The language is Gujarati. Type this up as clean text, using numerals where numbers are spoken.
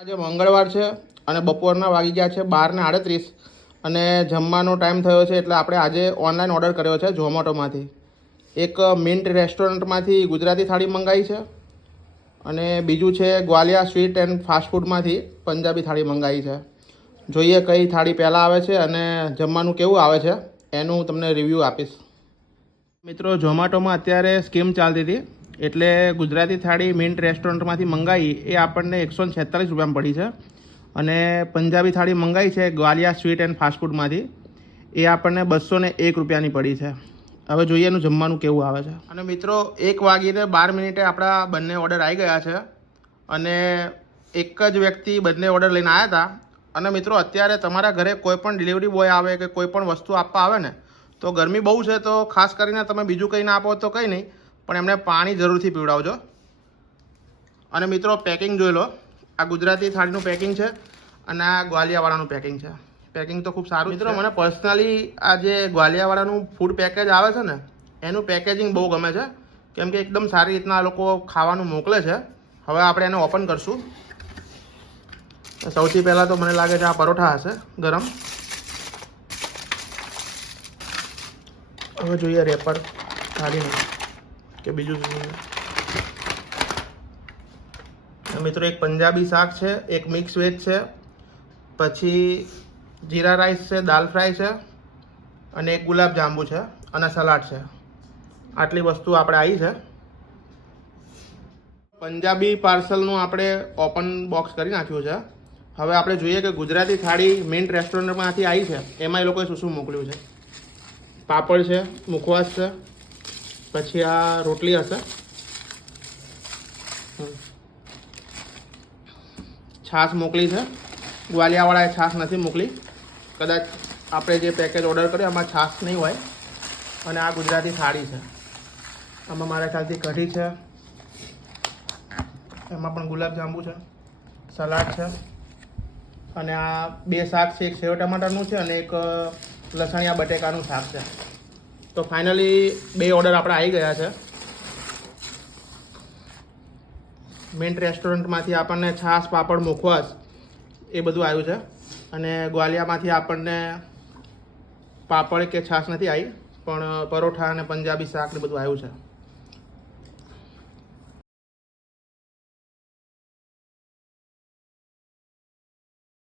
આજે મંગળવાર છે અને બપોરના વાગી ગયા છે 12:38 અને જમવાનો ટાઈમ થયો છે એટલે આપણે આજે ઓનલાઈન ઓર્ડર કર્યો છે ઝોમેટોમાંથી. એક મિન્ટ રેસ્ટોરન્ટમાંથી ગુજરાતી થાળી મંગાવી છે અને બીજું છે Gwalia sweet and fast ફૂડમાંથી Punjabi થાળી મંગાવી છે. જોઈએ કઈ થાળી પહેલાં આવે છે અને જમવાનું કેવું આવે છે એનું હું તમને રિવ્યૂ આપીશ. મિત્રો, ઝોમેટોમાં અત્યારે સ્કીમ ચાલતી હતી એટલે ગુજરાતી થાળી મિન્ટ રેસ્ટોરન્ટમાંથી મંગાવી એ આપણને 146 રૂપિયામાં પડી છે અને પંજાબી થાળી મંગાવી છે ગ્વાલિયા સ્વીટ એન્ડ ફાસ્ટફૂડમાંથી એ આપણને 201 રૂપિયાની પડી છે. હવે જોઈએ એનું જમવાનું કેવું આવે છે. અને મિત્રો, 1:12 આપણા બંને ઓર્ડર આવી ગયા છે અને એક જ વ્યક્તિ બંને ઓર્ડર લઈને આવ્યા હતા. અને મિત્રો, અત્યારે તમારા ઘરે કોઈ પણ ડિલિવરી બોય આવે કે કોઈ પણ વસ્તુ આપવા આવે ને તો ગરમી બહુ છે તો ખાસ કરીને તમે બીજું કંઈ ના આપો તો કંઈ નહીં, પણ એમને પાણી જરૂરથી પીવડાવજો. અને મિત્રો, પેકિંગ જોઈ લો. આ ગુજરાતી થાળીનું પેકિંગ છે અને આ ગ્વાલિયાવાળાનું પેકિંગ છે. પેકિંગ તો ખૂબ સારું. મિત્રો, મને પર્સનલી આ જે ગ્વાલિયાવાળાનું ફૂડ પેકેજ આવે છે ને એનું પેકેજિંગ બહુ ગમે છે, કેમ કે એકદમ સારી રીતના આ લોકો ખાવાનું મોકલે છે. હવે આપણે એને ઓપન કરશું. સૌથી પહેલાં તો મને લાગે છે આ પરોઠા હશે ગરમ. હવે જોઈએ રેપર થાળીનું કે બીજું શું. મિત્રો, એક પંજાબી શાક છે, એક મિક્સ વેજ છે, પછી જીરા રાઈસ છે, દાલ ફ્રાય છે અને એક ગુલાબ જાંબુ છે અને સલાડ છે. આટલી વસ્તુ આપણે આવી છે. પંજાબી પાર્સલનું આપણે ઓપન બોક્સ કરી નાખ્યું છે. હવે આપણે જોઈએ કે ગુજરાતી થાળી મિન્ટ રેસ્ટોરન્ટમાંથી આવી છે એમાં એ લોકોએ શું શું મોકલ્યું છે. પાપડ છે, મુખવાસ છે, પછી આ રોટલી હશે, છાશ મોકલી છે. ગ્વાલિયાવાળાએ છાશ નથી મોકલી, કદાચ આપણે જે પેકેજ ઓર્ડર કર્યો એમાં છાશ નહીં હોય. અને આ ગુજરાતી થાળી છે. આમાં મારા ખ્યાલથી કઢી છે, એમાં પણ ગુલાબ જાંબુ છે, સલાડ છે અને આ બે શાક છે, એક સેવ ટમાટરનું છે અને એક લસણિયા બટેકાનું શાક છે. તો ફાઇનલી બે ઓર્ડર આપણા આવી ગયા છે. મિન્ટ રેસ્ટોરન્ટમાંથી આપણને છાશ, પાપડ, મુખવાસ એ બધું આવ્યું છે અને ગ્વાલિયામાંથી આપણને પાપડ કે છાશ નથી આવી, પણ પરોઠા અને પંજાબી શાક ને બધું આવ્યું છે.